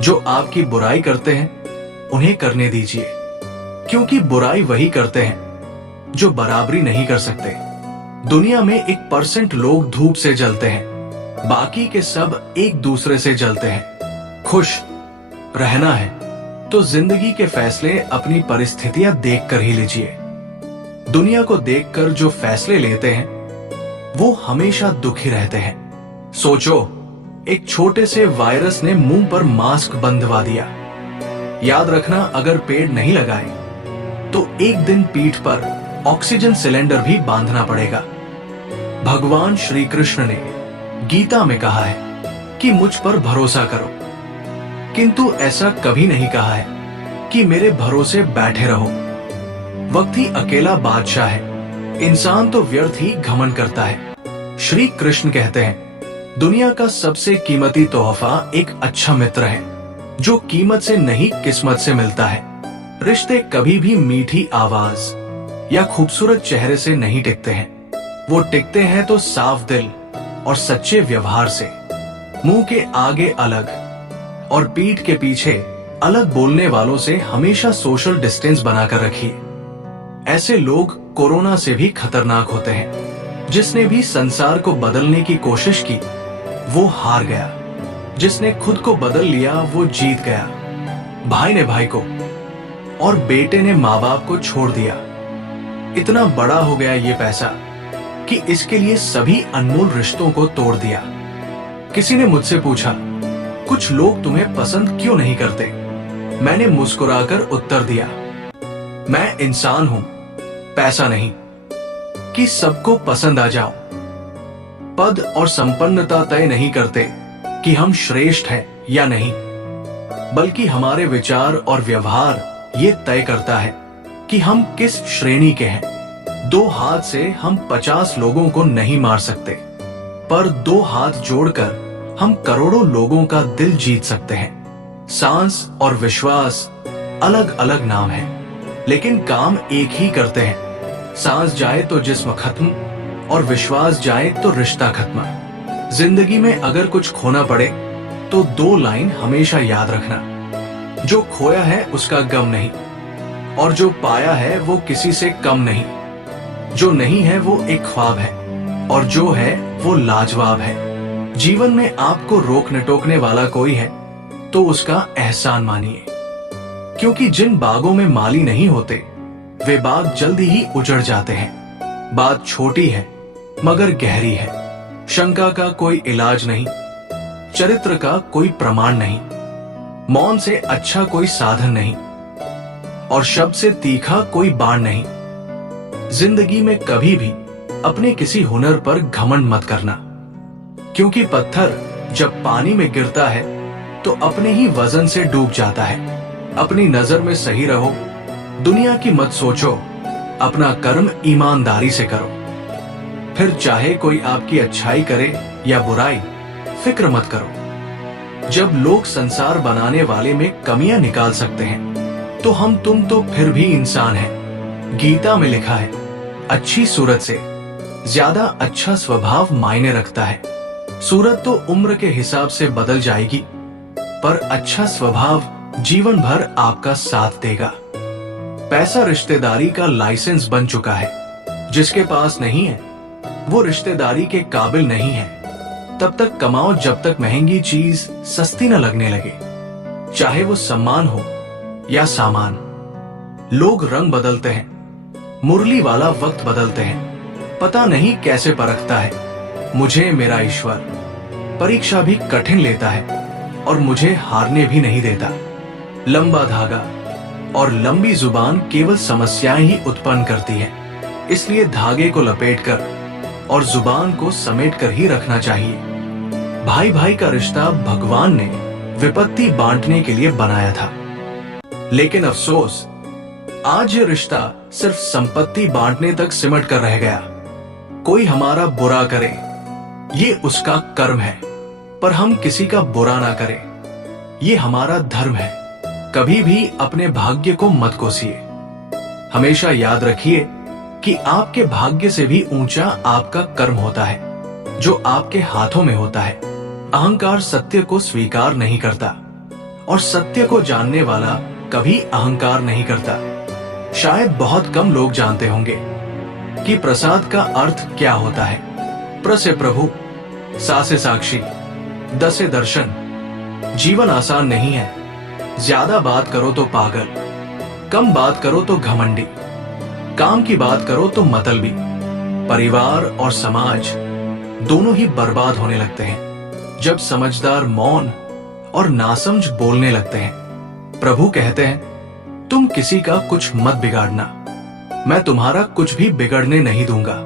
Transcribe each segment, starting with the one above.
जो आपकी बुराई करते हैं उन्हें करने दीजिए, क्योंकि बुराई वही करते हैं जो बराबरी नहीं कर सकते। दुनिया में 1% लोग धूप से जलते हैं, बाकी के सब एक दूसरे से जलते हैं। खुश रहना है तो जिंदगी के फैसले अपनी परिस्थितियां देखकर ही लीजिए। दुनिया को देखकर जो फैसले लेते हैं वो हमेशा दुखी रहते हैं। सोचो, एक छोटे से वायरस ने मुंह पर मास्क बंधवा दिया। याद रखना, अगर पेड़ नहीं लगाए तो एक दिन पीठ पर ऑक्सीजन सिलेंडर भी बांधना पड़ेगा। भगवान श्री कृष्ण ने गीता में कहा है कि मुझ पर भरोसा करो, किंतु ऐसा कभी नहीं कहा है कि मेरे भरोसे बैठे रहो। वक्त ही अकेला बादशाह है, इंसान तो व्यर्थ ही घमंड करता है। श्री कृष्ण कहते हैं, दुनिया का सबसे कीमती तोहफा एक अच्छा मित्र है, जो कीमत से नहीं किस्मत से मिलता है। रिश्ते कभी भी मीठी आवाज या खूबसूरत चेहरे से नहीं टिकते हैं, वो टिकते हैं तो साफ दिल और सच्चे व्यवहार से। मुंह के आगे अलग और पीठ के पीछे अलग बोलने वालों से हमेशा सोशल डिस्टेंस बनाकर रखिए। ऐसे लोग कोरोना से भी खतरनाक होते हैं। जिसने भी संसार को बदलने की कोशिश की वो हार गया, जिसने खुद को बदल लिया वो जीत गया। भाई ने भाई को और बेटे ने माँ बाप को छोड़ दिया। इतना बड़ा हो गया ये पैसा कि इसके लिए सभी अनमोल रिश्तों को तोड़ दिया। किसी ने मुझसे पूछा, कुछ लोग तुम्हें पसंद क्यों नहीं करते? मैंने मुस्कुराकर उत्तर दिया, मैं इंसान हूं, पैसा नहीं कि सबको पसंद आ जाओ। पद और संपन्नता तय नहीं करते कि हम श्रेष्ठ हैं या नहीं, बल्कि हमारे विचार और व्यवहार ये तय करता है कि हम किस श्रेणी के हैं। 2 हाथ से हम 50 लोगों को नहीं मार सकते, पर 2 हाथ जोड़कर हम करोड़ों लोगों का दिल जीत सकते हैं। सांस और विश्वास अलग अलग नाम है, लेकिन काम एक ही करते हैं। सांस जाए तो जिस्म खत्म और विश्वास जाए तो रिश्ता खत्म। जिंदगी में अगर कुछ खोना पड़े तो 2 लाइन हमेशा याद रखना, जो खोया है उसका गम नहीं, और जो पाया है वो किसी से कम नहीं। जो नहीं है वो एक ख्वाब है, और जो है वो लाजवाब है। जीवन में आपको रोकने टोकने वाला कोई है तो उसका एहसान मानिए, क्योंकि जिन बागों में माली नहीं होते वे बाग जल्दी ही उजड़ जाते हैं। बात छोटी है मगर गहरी है। शंका का कोई इलाज नहीं, चरित्र का कोई प्रमाण नहीं, मौन से अच्छा कोई साधन नहीं, और शब्द से तीखा कोई बाण नहीं। जिंदगी में कभी भी अपने किसी हुनर पर घमंड मत करना, क्योंकि पत्थर जब पानी में गिरता है तो अपने ही वजन से डूब जाता है। अपनी नजर में सही रहो, दुनिया की मत सोचो, अपना कर्म ईमानदारी से करो। फिर चाहे कोई आपकी अच्छाई करे या बुराई, फिक्र मत करो। जब लोग संसार बनाने वाले में कमियां निकाल सकते हैं तो हम तुम तो फिर भी इंसान हैं। गीता में लिखा है, अच्छी सूरत से ज्यादा अच्छा स्वभाव मायने रखता है। सूरत तो उम्र के हिसाब से बदल जाएगी, पर अच्छा स्वभाव जीवन भर आपका साथ देगा। पैसा रिश्तेदारी का लाइसेंस बन चुका है। जिसके पास नहीं है वो रिश्तेदारी के काबिल नहीं है। तब तक कमाओ जब तक महंगी चीज सस्ती न लगने लगे, चाहे वो सम्मान हो या सामान। लोग रंग बदलते हैं, मुरली वाला वक्त बदलते हैं। पता नहीं कैसे परखता है मुझे मेरा ईश्वर। परीक्षा भी कठिन लेता है और मुझे हारने भी नहीं देता। लंबा धागा और लंबी जुबान केवल समस्याएं ही उत्पन्न करती है, इसलिए धागे को लपेटकर और जुबान को समेटकर ही रखना चाहिए। भाई भाई का रिश्ता भगवान ने विपत्ति बांटने के लिए बनाया था, लेकिन अफसोस आज ये रिश्ता सिर्फ संपत्ति बांटने तक सिमट कर रह गया। कोई हमारा बुरा करे ये उसका कर्म है, पर हम किसी का बुरा ना करें ये हमारा धर्म है। कभी भी अपने भाग्य को मत कोसिए। हमेशा याद रखिए कि आपके भाग्य से भी ऊंचा आपका कर्म होता है, जो आपके हाथों में होता है। अहंकार सत्य को स्वीकार नहीं करता और सत्य को जानने वाला कभी अहंकार नहीं करता। शायद बहुत कम लोग जानते होंगे कि प्रसाद का अर्थ क्या होता है। प्र से प्रभु, सा से साक्षी, द से दर्शन। जीवन आसान नहीं है। ज्यादा बात करो तो पागल, कम बात करो तो घमंडी, काम की बात करो तो मतलबी। परिवार और समाज दोनों ही बर्बाद होने लगते हैं जब समझदार मौन और नासमझ बोलने लगते हैं। प्रभु कहते हैं, तुम किसी का कुछ मत बिगाड़ना, मैं तुम्हारा कुछ भी बिगड़ने नहीं दूंगा।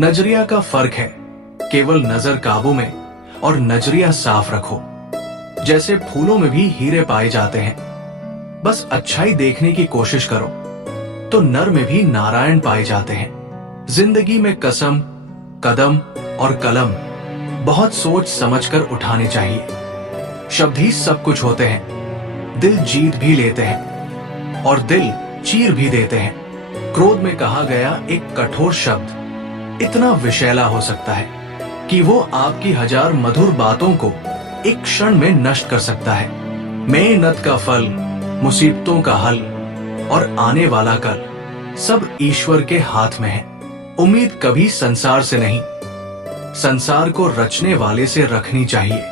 नजरिया का फर्क है, केवल नजर काबू में और नजरिया साफ रखो। जैसे फूलों में भी हीरे पाए जाते हैं, बस अच्छाई देखने की कोशिश करो तो नर में भी नारायण पाए जाते हैं। जिंदगी में कसम, कदम और कलम बहुत सोच समझकर उठाने चाहिए। शब्द ही सब कुछ होते हैं। दिल जीत भी लेते हैं और दिल चीर भी देते हैं। क्रोध में कहा गया एक कठोर शब्द इतना विषैला हो सकता है कि वो आपकी 1000 मधुर बातों को एक क्षण में नष्ट कर सकता है। मेहनत का फल, मुसीबतों का हल और आने वाला कल सब ईश्वर के हाथ में है। उम्मीद कभी संसार से नहीं, संसार को रचने वाले से रखनी चाहिए।